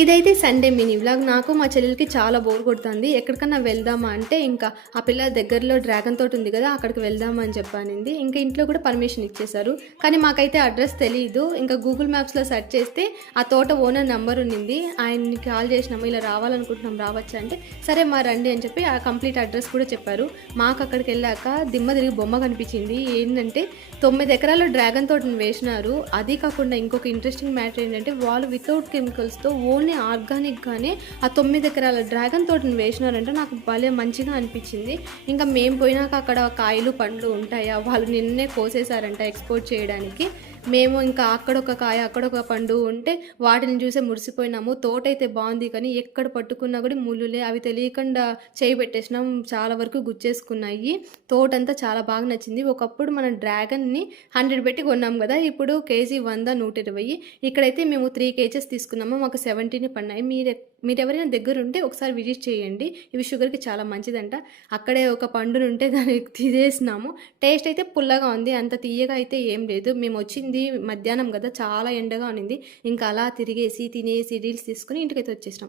ఇదైతే Sunday mini vlog. నాకు మా చెల్లెలికి చాలా బోర్ కొడుతుంది. ఎక్కడికన్నా వెళ్దామా అంటే, ఇంకా ఆ పిల్ల దగ్గరలో డ్రాగన్ తోట ఉంది కదా, అక్కడికి వెళ్దామా అని చెప్పానింది. ఇంకా ఇంట్లో కూడా పర్మిషన్ ఇచ్చేశారు. కానీ మాకైతే అడ్రస్ తెలీదు. ఇంకా గూగుల్ మ్యాప్స్లో సెర్చ్ చేస్తే ఆ తోట ఓనర్ నెంబర్ ఉన్నింది. ఆయన్ని కాల్ చేసినాము, ఇలా రావాలనుకుంటున్నాం రావచ్చా అంటే, సరే మా రండి అని చెప్పి ఆ కంప్లీట్ అడ్రస్ కూడా చెప్పారు. మాకు అక్కడికి వెళ్ళాక దిమ్మ తిరిగి బొమ్మ కనిపించింది. ఏంటంటే 9 ఎకరాల్లో డ్రాగన్ తోటను వేసినారు. అది కాకుండా ఇంకొక ఇంట్రెస్టింగ్ మ్యాటర్ ఏంటంటే, వాళ్ళు వితౌట్ కెమికల్స్తో ఓన్లీ ఆర్గానిక్గానే ఆ 9 ఎకరాల డ్రాగన్ తోటను వేసినారంటే నాకు భలే మంచిగా అనిపించింది. ఇంకా మేము పోయినాక అక్కడ కాయలు పండ్లు ఉంటాయా, వాళ్ళు నిన్నే కోసేసారంట ఎక్స్పోర్ట్ చేయడానికి. మేము ఇంకా అక్కడొక కాయ అక్కడొక పండు ఉంటే వాటిని చూసే మురిసిపోయినాము. తోట అయితే బాగుంది కానీ ఎక్కడ పట్టుకున్నా కూడా ముళ్ళులే, అవి తెలియకుండా చేయి పెట్టేసినాం, చాలా వరకు గుచ్చేసుకున్నాయి. తోటంతా చాలా బాగా నచ్చింది. ఒకప్పుడు మనం డ్రాగన్ని 100 పెట్టి కొన్నాం కదా, ఇప్పుడు కేజీ 100, 120. ఇక్కడైతే మేము 3 కేజెస్ తీసుకున్నాము, మాకు 70 పడినాయి. మీరెవరైనా దగ్గర ఉంటే ఒకసారి విజిట్ చేయండి. ఇవి షుగర్కి చాలా మంచిదంట. అక్కడే ఒక పండునుంటే దాన్ని తినేసినాము. టేస్ట్ అయితే పుల్లగా ఉంది, అంత తీయగా అయితే ఏం లేదు. మేము వచ్చింది మధ్యాహ్నం కదా, చాలా ఎండగా ఉన్నింది. ఇంకా అలా తిరిగేసి తినేసి రీల్స్ తీసుకుని ఇంటికైతే వచ్చేసినాం.